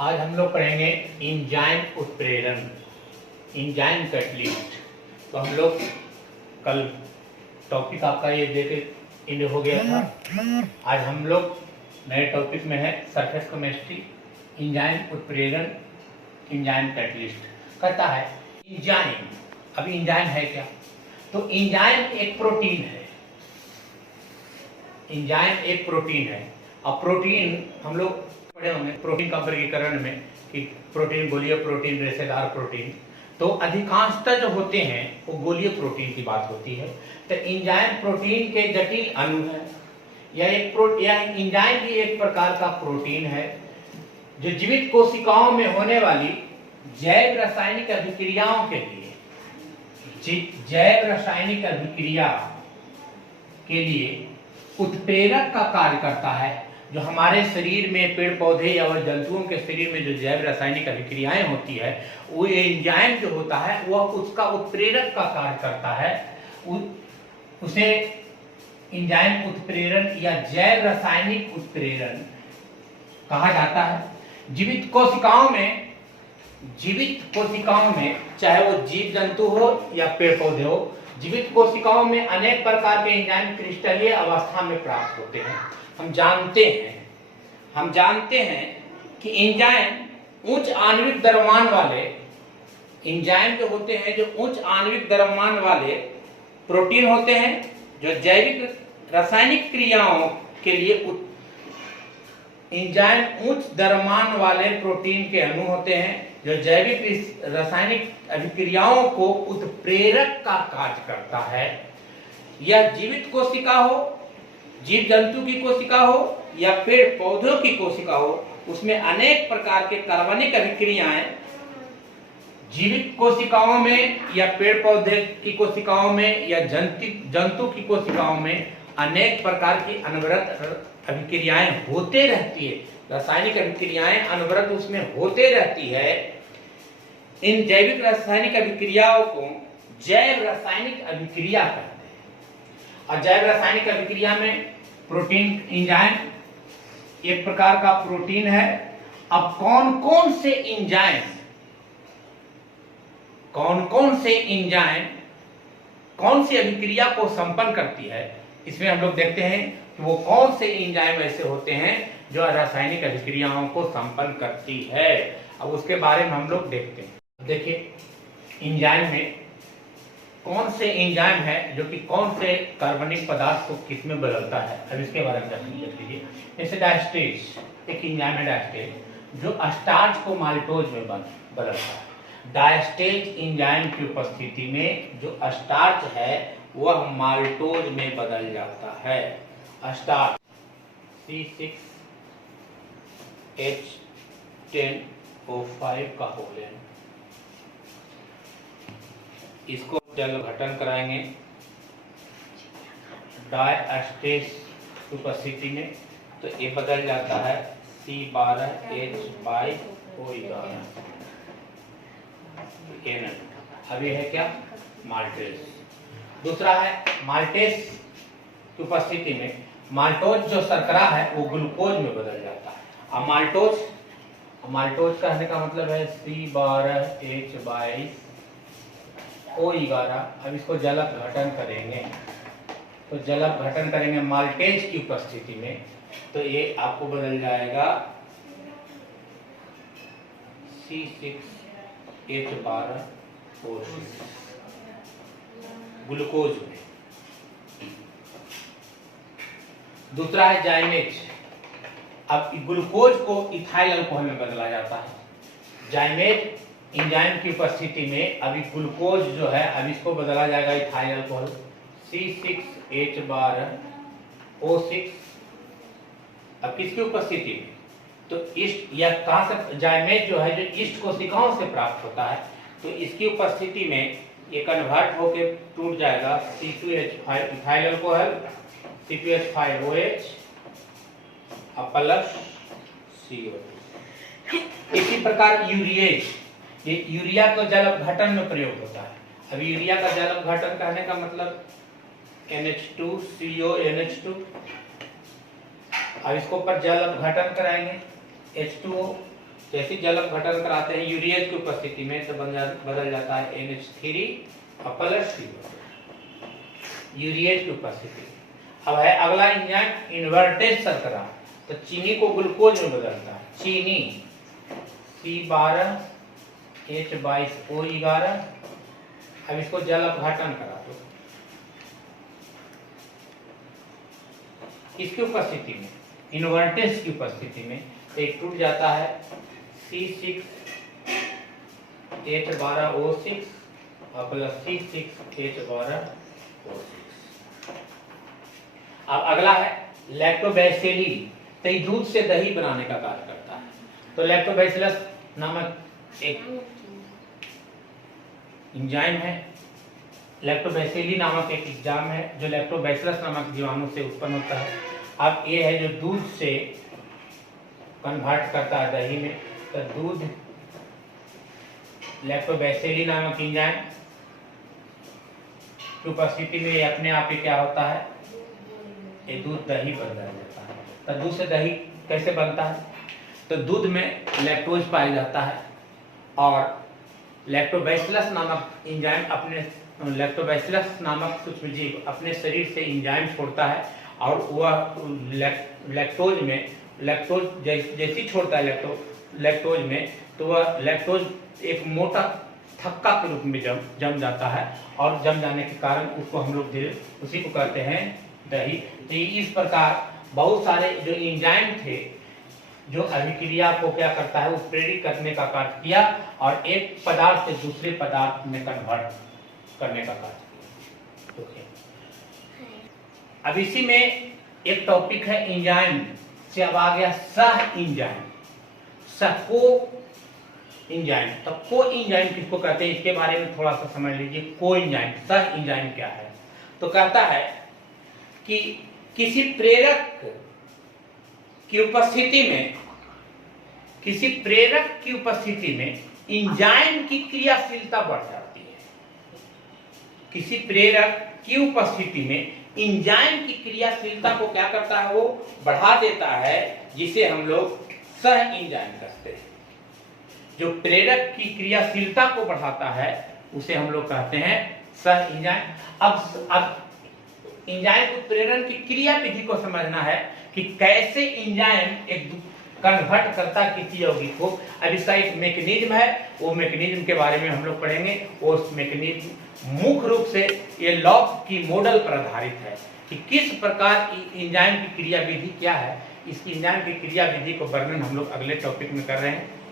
आज हम लोग पढ़ेंगे इंजाइम उत्प्रेरण, इंजाइम कैटलिस्ट। तो हम लोग कल टॉपिक आपका ये देखे इंड हो गया था। आज हम लोग नए टॉपिक में है सरफेस केमिस्ट्री, इंजाइम उत्प्रेरण, इंजाइम कैटलिस्ट। कहता है इंजाइम, अभी इंजाइम है क्या? तो इंजाइम एक प्रोटीन है, इंजाइम एक प्रोटीन है। अब प्रोटीन हम लोग पढ़े होंगे प्रोटीन का वर्गीकरण में कि प्रोटीन गोलीय प्रोटीन, रेशेदार प्रोटीन। तो अधिकांशतः जो होते हैं वो गोलीय प्रोटीन की बात होती है। तो इंजाइम प्रोटीन के जटिल अणु है। यह इंजाइम भी एक प्रकार का प्रोटीन है जो जीवित कोशिकाओं में होने वाली जैव रासायनिक अभिक्रियाओं के लिए, जैव रासायनिक अभिक्रिया के लिए उत्प्रेरक का कार्य करता है। जो हमारे शरीर में पेड़ पौधे या जंतुओं के शरीर में जो जैव रासायनिक अभिक्रियाएं होती है, वो एंजाइम जो होता है वह उसका उत्प्रेरक का कार्य करता है। उसे एंजाइम उत्प्रेरण या जैव रासायनिक उत्प्रेरण कहा जाता है। जीवित कोशिकाओं में चाहे वो जीव जंतु हो या पेड़ पौधे हो, जीवित कोशिकाओं में अनेक प्रकार के एंजाइम क्रिस्टलीय अवस्था में प्राप्त होते हैं। हम जानते हैं कि एंजाइम उच्च आणविक द्रव्यमान वाले एंजाइम जो होते हैं, जो उच्च आणविक द्रव्यमान वाले प्रोटीन होते हैं, जो जैविक रासायनिक क्रियाओं के लिए एंजाइम उच्च द्रव्यमान वाले प्रोटीन के अणु होते हैं जो जैविक रासायनिक अभिक्रियाओं को उत्प्रेरक का कार्य करता है। यह जीवित कोशिका हो, जीव जंतु की कोशिका हो या पेड़ पौधों की कोशिका हो, उसमें अनेक प्रकार के कार्बनिक अभिक्रियाएं जीवित कोशिकाओं में या पेड़ पौधे की कोशिकाओं में या जंतु की कोशिकाओं में अनेक प्रकार की अनवरत अभिक्रियाएं होते रहती है। रासायनिक अभिक्रियाएं अनवरत उसमें होते रहती है। इन जैविक रासायनिक अभिक्रियाओं को जैव रासायनिक अभिक्रिया कहते हैं। और जैव रासायनिक अभिक्रिया में प्रोटीन, एंजाइम एक प्रकार का प्रोटीन है। अब कौन कौन से एंजाइम कौन सी अभिक्रिया को संपन्न करती है, इसमें हम लोग देखते हैं कि वो कौन से एंजाइम ऐसे होते हैं जो रासायनिक अभिक्रियाओं को संपन्न करती है। अब उसके बारे में हम लोग देखते हैं। देखिए एंजाइम में कौन से एंजाइम है जो कि कौन से कार्बनिक पदार्थ को किस में बदलता है, अब इसके बारे में देख लीजिए। जैसे डायस्टेज एक एंजाइम है, डायस्टेज जो स्टार्च को माल्टोज में बदलता है। डायस्टेज एंजाइम की उपस्थिति में जो स्टार्च है वह माल्टोज में बदल जाता है। स्टार्च C6H10O5 का होलेन, इसको जल घटन कराएंगे डायस्टेज की उपस्थिति में, तो ये बदल जाता है C12H12O11। अब ये है क्या? माल्टेज। दूसरा है माल्टेज की उपस्थिति में माल्टोज जो शर्करा है वो ग्लूकोज में बदल जाता है। अब माल्टोज कहने का मतलब है C12H22O11। अब इसको जलक घटन करेंगे, तो जलक घटन करेंगे माल्टेज की उपस्थिति में, तो ये आपको बदल जाएगा C6H12O6 ग्लूकोज में। दूसरा है जाइमेज। अब ग्लूकोज को इथाइल अल्कोहल में बदला जाता है। जाइमेज एंजाइम की उपस्थिति में अभी ग्लूकोज जो है, अब इसको बदला जाएगा इथाइल अल्कोहल C6H12O6। अब किसकी उपस्थिति में? तो ईस्ट या कहां से जाइमेज जो है जो ईस्ट कोशिकाओं से प्राप्त होता है, तो इसकी उपस्थिति में ये कन्वर्ट होकर टूट जाएगा C2H5 ethyl alcohol, C2H5OH plus CO2। इसी प्रकार यूरिएज, ये यूरिया को जल अपघटन में प्रयोग होता है। अब यूरिया का जल अपघटन कहने का मतलब NH2CO NH2। अब इसको पर जल अपघटन कराएंगे H2O जैसे जल अपघटन कराते हैं यूरियज की उपस्थिति में तो बदल जाता है NH3 प्लस CO, यूरियज की उपस्थिति। अब है अगला एंजाइम इन्वर्टेज शर्करा, तो चीनी को ग्लूकोज में बदलता है, चीनी C12 H22O11। अब इसको जल अपघटन करा दो, इसकी उपस्थिति में, इन्वर्टेज की उपस्थिति में एक टूट जाता है C6 H12O6 और प्लस C6 H12O6। अब अगला है लैक्टोबैसिली, तो ये दूध से दही बनाने का कार्य करता है। तो लैक्टोबैसिलस नामक एक एंजाइम है, लैक्टोबैसिली नामक एक एंजाइम है जो लैक्टोबैसिलस नामक जीवाणु से उत्पन्न होता है। अब ये है जो दूध से कन्वर्ट करता है दही में, तो दूध लैक्टोबैसिली नामक एंजाइम की उपस्थिति में अपने आप ही क्या होता है, ये दूध दही बन जाता है। तो दूध से दही कैसे बनता है, तो दूध में लैक्टोज पाया जाता है और लैक्टोबैसिलस नामक एंजाइम अपने लैक्टोबैसिलस नामक सूक्ष्मजीव अपने शरीर से एंजाइम छोड़ता है और वह लैक्टोज में जैसी छोड़ता है लैक्टोज में, तो वह लैक्टोज एक मोटा थक्का के रूप में जम जाता है और जम जाने के कारण उसको हम लोग उसी को कहते हैं दही। तो इस प्रकार बहुत सारे जो एंजाइम थे जो अभिक्रिया को क्या करता है, वो प्रेरित करने का कार्य किया और एक पदार्थ से दूसरे पदार्थ में कन्वर्ट करने का कार्य किया। अब इसी में एक टॉपिक है एंजाइम से, अब आ गया सह एंजाइम, को एंजाइम। तो को एंजाइम किसको कहते हैं, इसके बारे में थोड़ा सा समझ लीजिए। को एंजाइम, सह एंजाइम क्या है, तो कहता है कि किसी प्रेरक की उपस्थिति में एंजाइम की क्रियाशीलता बढ़ जाती है। किसी प्रेरक की उपस्थिति में एंजाइम की क्रियाशीलता को क्या करता है, वो बढ़ा देता है, जिसे हम लोग सह एंजाइम कहते हैं। जो प्रेरक की क्रियाशीलता को बढ़ाता है उसे हम लोग कहते हैं सह एंजाइम। अब एंजाइम उत्प्रेरण की क्रिया विधि को समझना है कि कैसे एंजाइम एक कन्वर्ट करता किसी यौगिक को। अब इसका एक मैकेनिज्म है, वो मैकेनिज्म के बारे में हम लोग पढ़ेंगे। उस मैकेनिज्म मुख्य रूप से ये लॉक की मॉडल पर आधारित है कि किस प्रकार एंजाइम की क्रिया विधि क्या है। इस एंजाइम की क्रिया विधि को वर्णन हम लोग अगले टॉपिक में कर रहे हैं।